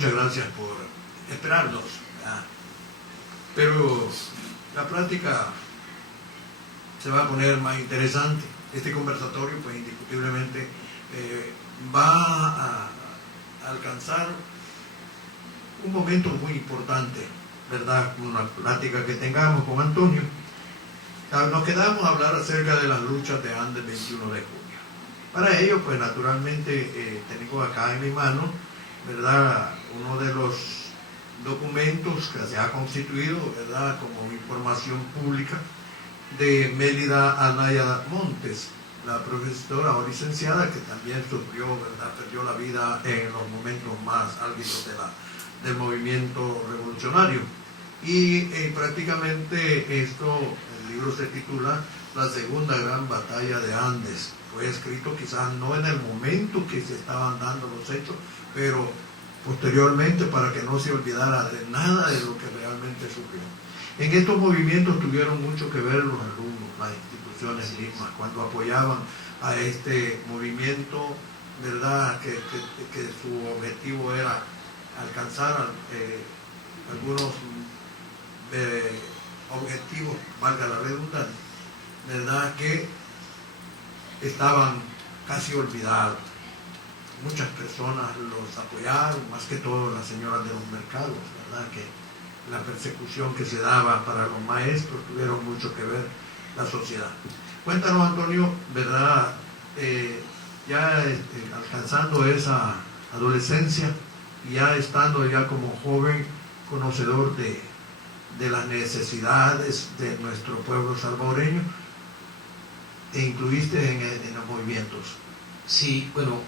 muchas gracias por esperarnos, ¿verdad? Pero la plática se va a poner más interesante. Este conversatorio, pues indiscutiblemente, va a alcanzar un momento muy importante, ¿verdad? Una plática que tengamos con Antonio. Nos quedamos a hablar acerca de las luchas de Andes 21 de junio. Para ello, pues naturalmente, tengo acá en mi mano, ¿verdad?, uno de los documentos que se ha constituido, ¿verdad?, como información pública de Mélida Anaya Montes, la profesora o licenciada que también sufrió, ¿verdad?, perdió la vida en los momentos más álgidos del movimiento revolucionario. Y prácticamente el libro se titula La Segunda Gran Batalla de Andes. Fue escrito quizás no en el momento que se estaban dando los hechos, pero posteriormente, para que no se olvidara de nada de lo que realmente sufrió. En estos movimientos tuvieron mucho que ver los alumnos, las instituciones mismas, cuando apoyaban a este movimiento, ¿verdad?, que su objetivo era alcanzar algunos objetivos, valga la redundancia, ¿verdad?, que estaban casi olvidados. Muchas personas los apoyaron, más que todo las señoras de los mercados, ¿verdad?, que la persecución que se daba para los maestros tuvieron mucho que ver la sociedad. Cuéntanos, Antonio, ¿verdad?, ya alcanzando esa adolescencia y ya estando ya como joven conocedor de las necesidades de nuestro pueblo salvadoreño, te incluiste en los movimientos. Sí, bueno,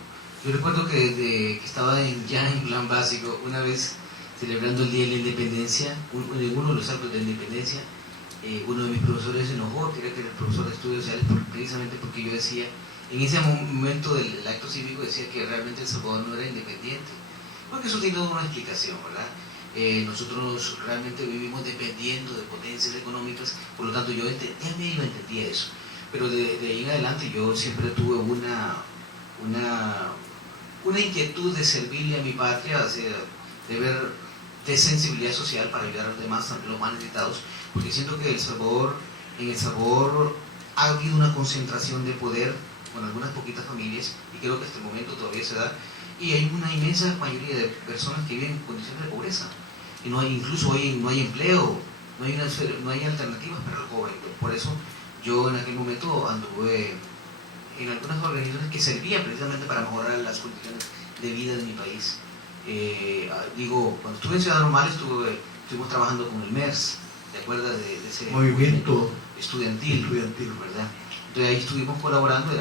yo recuerdo que desde que estaba ya en plan básico, una vez celebrando el Día de la Independencia, en uno de los actos de la Independencia, uno de mis profesores se enojó, que era el profesor de estudios sociales, precisamente porque yo decía, en ese momento del acto cívico decía que realmente El Salvador no era independiente, porque eso tiene una explicación, ¿verdad? Nosotros realmente vivimos dependiendo de potencias económicas, por lo tanto yo ya medio entendía eso, pero de ahí en adelante yo siempre tuve una inquietud de servirle a mi patria, de ver de sensibilidad social para ayudar a los demás, los más necesitados, porque siento que en El Salvador ha habido una concentración de poder con algunas poquitas familias, y creo que hasta el momento todavía se da, y hay una inmensa mayoría de personas que viven en condiciones de pobreza, y incluso hoy no hay empleo, no hay alternativas para el joven. Por eso yo en aquel momento anduve en algunas organizaciones que servían precisamente para mejorar las condiciones de vida de mi país. Cuando estuve en Ciudad Normal estuvimos trabajando con el MERS, ¿te acuerdas de ese movimiento estudiantil, ¿verdad? Entonces ahí estuvimos colaborando,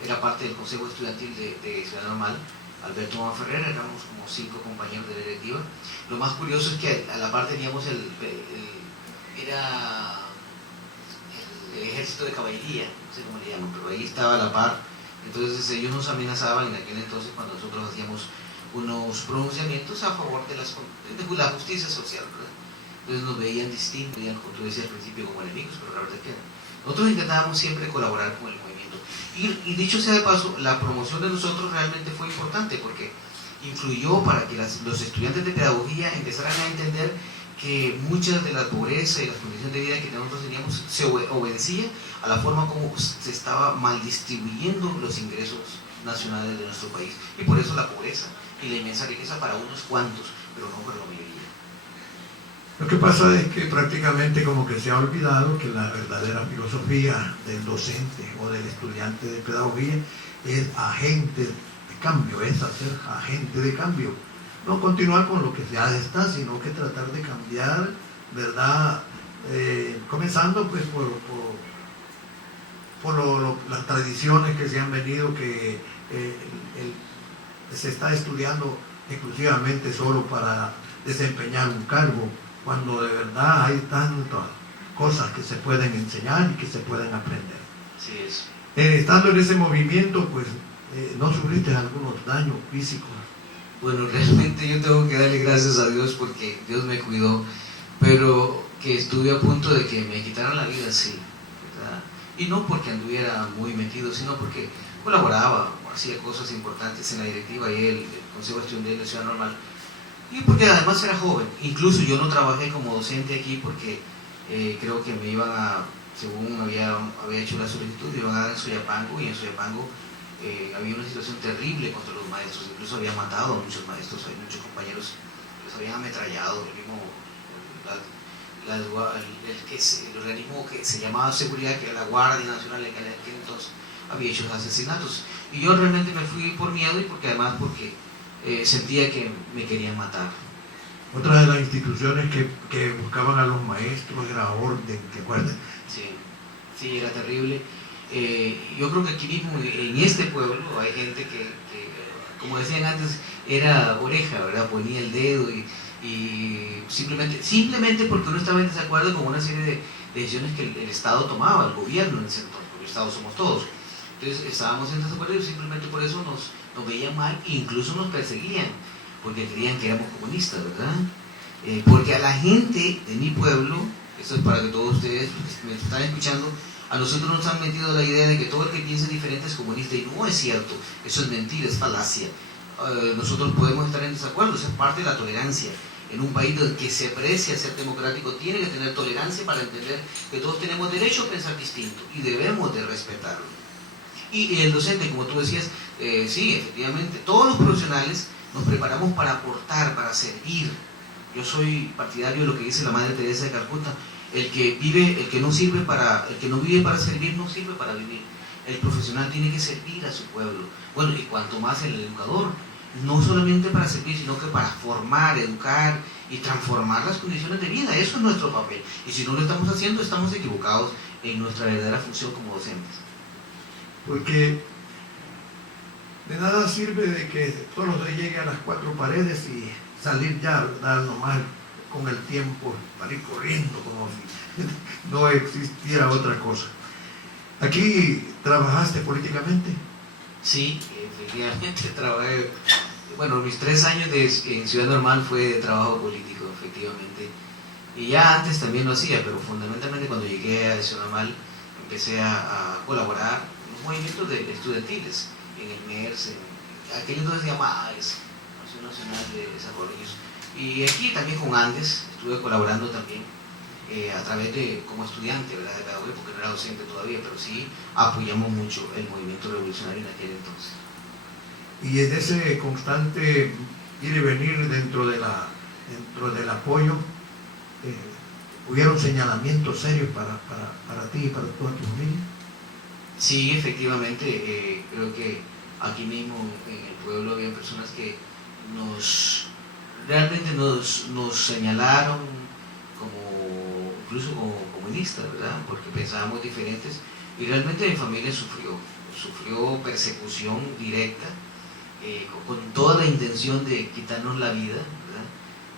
era parte del Consejo Estudiantil de Ciudad Normal, Alberto Maferrer, éramos como 5 compañeros de la directiva. Lo más curioso es que a la par teníamos el ejército de caballería, no sé cómo le llaman, pero ahí estaba a la par. Entonces ellos nos amenazaban en aquel entonces cuando nosotros hacíamos unos pronunciamientos a favor de la justicia social, ¿verdad? Entonces nos veían distintos, como tú decías al principio, como enemigos, pero la verdad es que nosotros intentábamos siempre colaborar con el movimiento. Y dicho sea de paso, la promoción de nosotros realmente fue importante porque influyó para que los estudiantes de pedagogía empezaran a entender que muchas de la pobreza y las condiciones de vida que nosotros teníamos se obedecía a la forma como se estaba mal distribuyendo los ingresos nacionales de nuestro país, y por eso la pobreza y la inmensa riqueza para unos cuantos, pero no para la mayoría. Lo que pasa es que prácticamente como que se ha olvidado que la verdadera filosofía del docente o del estudiante de pedagogía es agente de cambio, es hacer agente de cambio. No continuar con lo que ya está, sino que tratar de cambiar, ¿verdad? Comenzando pues por las tradiciones que se han venido, que se está estudiando exclusivamente solo para desempeñar un cargo, cuando de verdad hay tantas cosas que se pueden enseñar y que se pueden aprender. Así es. Estando en ese movimiento, pues, ¿no sufriste algunos daños físicos? Bueno, realmente yo tengo que darle gracias a Dios porque Dios me cuidó, pero que estuve a punto de que me quitaran la vida, sí, ¿verdad? Y no porque anduviera muy metido, sino porque colaboraba, hacía cosas importantes en la directiva y el Consejo Estudiantil de Ciudad Normal. Y porque además era joven. Incluso yo no trabajé como docente aquí porque creo que me iban a, según había hecho la solicitud, me iban a dar en Soyapango, y en Soyapango había una situación terrible contra los maestros. Incluso habían matado a muchos maestros, hay muchos compañeros que los habían ametrallado. El mismo el organismo que se llamaba seguridad, que era la Guardia Nacional en aquel entonces, había hecho asesinatos. Y yo realmente me fui por miedo, y porque además porque sentía que me querían matar. Otra de las instituciones que buscaban a los maestros era Orden, ¿te acuerdas? Sí, era terrible. Yo creo que aquí mismo, en este pueblo, hay gente que como decían antes, era oreja, ¿verdad? Ponía el dedo y simplemente porque uno estaba en desacuerdo con una serie de decisiones que el Estado tomaba, el gobierno en ese entonces, porque el Estado somos todos. Entonces estábamos en desacuerdo y simplemente por eso nos veían mal, e incluso nos perseguían, porque creían que éramos comunistas, ¿verdad? Porque a la gente de mi pueblo, esto es para que todos ustedes me están escuchando, a nosotros nos han metido la idea de que todo el que piense diferente es comunista, y no es cierto, eso es mentira, es falacia. Nosotros podemos estar en desacuerdo, eso es parte de la tolerancia. En un país que se aprecia ser democrático, tiene que tener tolerancia para entender que todos tenemos derecho a pensar distinto y debemos de respetarlo. Y el docente, como tú decías, sí, efectivamente, todos los profesionales nos preparamos para aportar, para servir. Yo soy partidario de lo que dice la Madre Teresa de Calcuta: el que no vive para servir, no sirve para vivir. El profesional tiene que servir a su pueblo. Bueno, y cuanto más el educador, no solamente para servir, sino que para formar, educar y transformar las condiciones de vida. Eso es nuestro papel. Y si no lo estamos haciendo, estamos equivocados en nuestra verdadera función como docentes. Porque de nada sirve de que todos los días llegue a las cuatro paredes y salir ya, ¿verdad? Nomás con el tiempo, salir corriendo como si no existiera otra cosa. ¿Aquí trabajaste políticamente? Sí, efectivamente trabajé. Bueno, mis 3 años en Ciudad Normal fue de trabajo político, efectivamente. Y ya antes también lo hacía, pero fundamentalmente cuando llegué a Ciudad Normal empecé a colaborar en los movimientos estudiantiles, en el MERS, en aquel entonces se llamaba AES, Asociación Nacional de Desarrollos. Y aquí también con Andes estuve colaborando también a través de, como estudiante, ¿verdad?, de pedagogía, porque no era docente todavía, pero sí apoyamos mucho el movimiento revolucionario en aquel entonces. Y en ese constante ir y venir dentro del apoyo, ¿hubieron señalamientos serios para ti y para toda tu familia? Sí, efectivamente, creo que aquí mismo en el pueblo había personas que realmente nos señalaron incluso como comunistas, ¿verdad? Porque pensábamos diferentes, y realmente mi familia sufrió persecución directa, con toda la intención de quitarnos la vida, ¿verdad?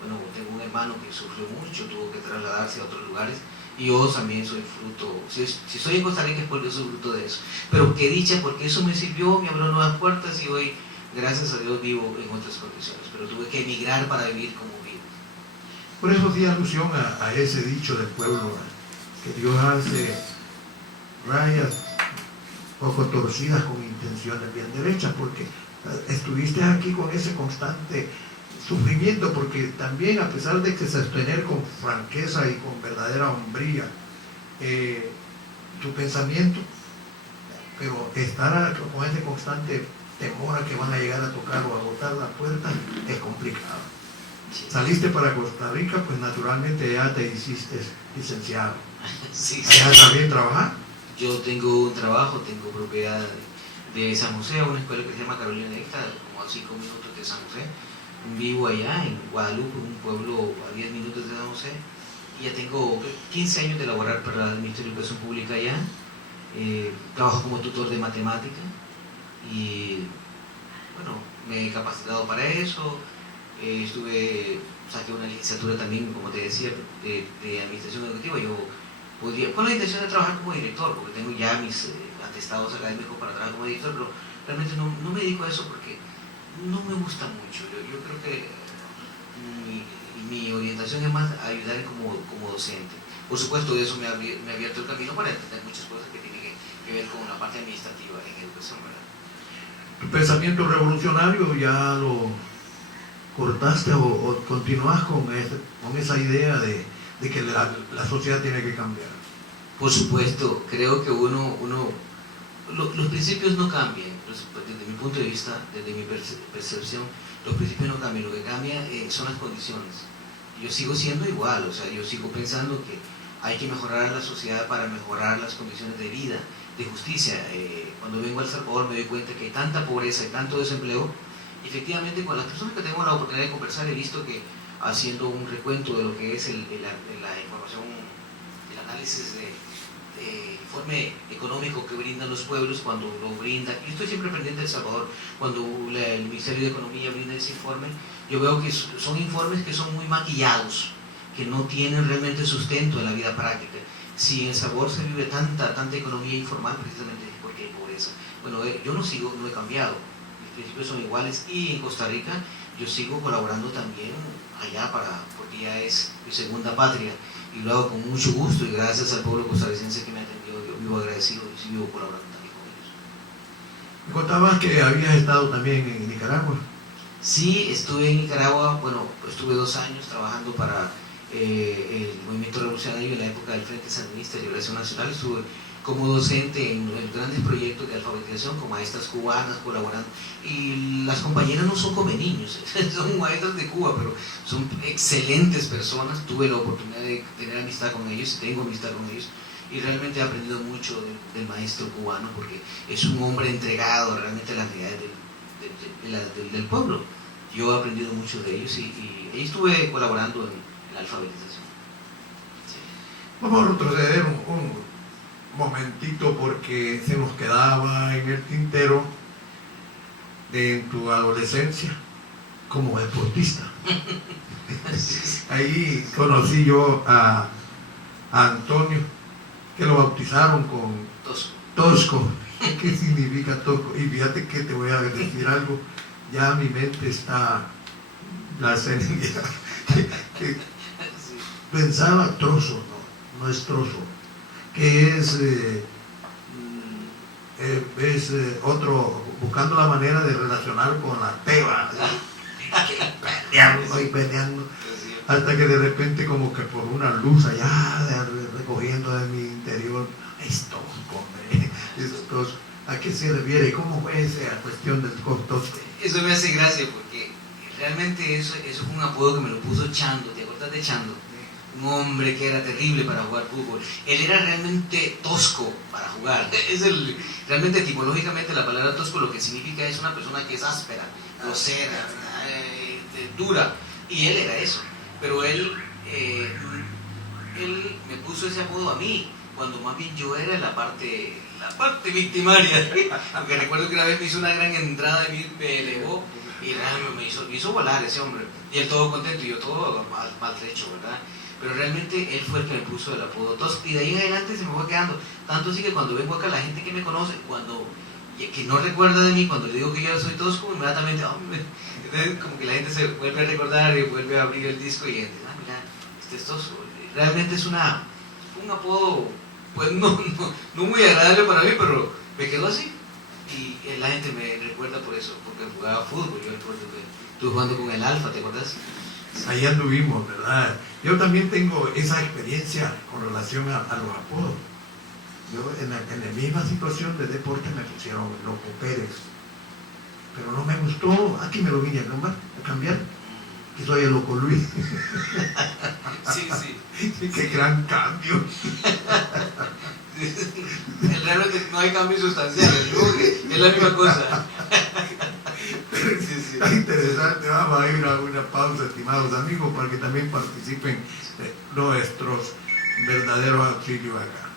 Bueno, tengo un hermano que sufrió mucho, tuvo que trasladarse a otros lugares, y yo también soy fruto, si soy en Costa Rica es porque soy fruto de eso, pero qué dicha, porque eso me sirvió, me abrió nuevas puertas, y hoy, gracias a Dios, vivo en otras condiciones, pero tuve que emigrar para vivir como vivo. Por eso hacía alusión a ese dicho del pueblo, que Dios hace rayas poco torcidas con intenciones bien derechas, porque estuviste aquí con ese constante sufrimiento, porque también, a pesar de que sostener con franqueza y con verdadera hombría tu pensamiento, pero estar con ese constante temor a que van a llegar a tocar o a botar la puerta es complicado. Saliste para Costa Rica, pues naturalmente ya te hiciste licenciado. Sí, ¿Allá está bien trabajar? Yo tengo un trabajo, tengo propiedad de San José, una escuela que se llama Carolina Dicta, como a 5 minutos de San José. Vivo allá en Guadalupe, un pueblo a 10 minutos de San José. Y ya tengo 15 años de laborar para el Ministerio de Educación Pública allá. Trabajo como tutor de matemática y bueno, me he capacitado para eso. Saqué una licenciatura también, como te decía, de administración educativa. Yo podía, con la intención de trabajar como director, porque tengo ya mis atestados académicos para trabajar como director, pero realmente no me dedico a eso porque no me gusta mucho. Yo creo que mi orientación es más ayudar como docente. Por supuesto, eso me ha abierto el camino para entender muchas cosas que tienen que ver con la parte administrativa en educación, ¿verdad? Tu pensamiento revolucionario ya lo cortaste o continúas con esa idea de que la sociedad tiene que cambiar? Por supuesto, creo que los principios no cambian, desde mi punto de vista, desde mi percepción, los principios no cambian, lo que cambia son las condiciones. Yo sigo siendo igual, o sea, yo sigo pensando que hay que mejorar la sociedad para mejorar las condiciones de vida, de justicia. Cuando vengo a El Salvador me doy cuenta que hay tanta pobreza y tanto desempleo. Efectivamente, con las personas que tengo la oportunidad de conversar he visto que, haciendo un recuento de lo que es la información, el análisis de informe económico que brindan los pueblos, cuando lo brinda, yo estoy siempre pendiente de El Salvador, cuando el Ministerio de Economía brinda ese informe, yo veo que son informes que son muy maquillados, que no tienen realmente sustento en la vida práctica. Si en El Salvador se vive tanta economía informal, precisamente es porque hay pobreza. Bueno, yo no he cambiado, mis principios son iguales, y en Costa Rica yo sigo colaborando también allá porque ya es mi segunda patria, y lo hago con mucho gusto, y gracias al pueblo costarricense que me ha atendido, yo vivo agradecido y sigo colaborando también con ellos. Me contabas que habías estado también en Nicaragua. Sí, estuve en Nicaragua, estuve 2 años trabajando para el movimiento revolucionario en la época del Frente Sandinista de Liberación Nacional. Estuve como docente en grandes proyectos de alfabetización con maestras cubanas colaborando, y las compañeras no son come niños, son maestras de Cuba, pero son excelentes personas. Tuve la oportunidad de tener amistad con ellos, tengo amistad con ellos, y realmente he aprendido mucho del maestro cubano, porque es un hombre entregado realmente a las necesidades del pueblo. Yo he aprendido mucho de ellos, y ahí estuve colaborando en la alfabetización. Sí. Vamos a retroceder un momentito, porque se nos quedaba en el tintero de tu adolescencia como deportista. Ahí conocí yo a Antonio, que lo bautizaron con Tosco. ¿Qué significa Tosco? Y fíjate que te voy a decir algo, ya mi mente está la semilla que pensaba trozo, no es trozo, que es otro, buscando la manera de relacionar con la teba, peleando, hasta que de repente, como que por una luz allá recogiendo de mi interior, esto, hombre, estos, ¿a qué se refiere? ¿Cómo fue esa cuestión del Tosco? Eso me hace gracia, porque realmente eso es un apodo que me lo puso Chando. ¿Te acuerdas de Chando? Un hombre que era terrible para jugar fútbol. Él era realmente tosco para jugar. Realmente etimológicamente la palabra tosco lo que significa es una persona que es áspera, grosera, dura. Y él era eso. Pero él me puso ese apodo a mí, cuando más bien yo era la parte victimaria. Porque recuerdo que una vez me hizo una gran entrada y me elevó, y realmente me hizo volar ese hombre. Y él todo contento y yo todo maltrecho, ¿verdad? Pero realmente él fue el que me puso el apodo Tosco, y de ahí en adelante se me fue quedando. Tanto así que cuando vengo acá, la gente que me conoce, que no recuerda de mí, cuando le digo que yo soy Tosco, inmediatamente, entonces como que la gente se vuelve a recordar y vuelve a abrir el disco, y mira, este es Tosco. Realmente es un apodo, pues no muy agradable para mí, pero me quedó así, y la gente me recuerda por eso, porque jugaba fútbol. Yo recuerdo que estuve jugando con el Alfa, ¿te acuerdas? Ahí anduvimos, ¿verdad? Yo también tengo esa experiencia con relación a los apodos. Yo en la misma situación de deporte me pusieron Loco Pérez, pero no me gustó. Aquí me lo vine a cambiar, que soy el Loco Luis. Sí. Qué gran cambio. Realmente no hay cambios sustanciales, ¿no? Es la misma cosa. Sí. Interesante. Vamos a ir a una pausa, estimados amigos, para que también participen nuestros verdaderos auxilios acá.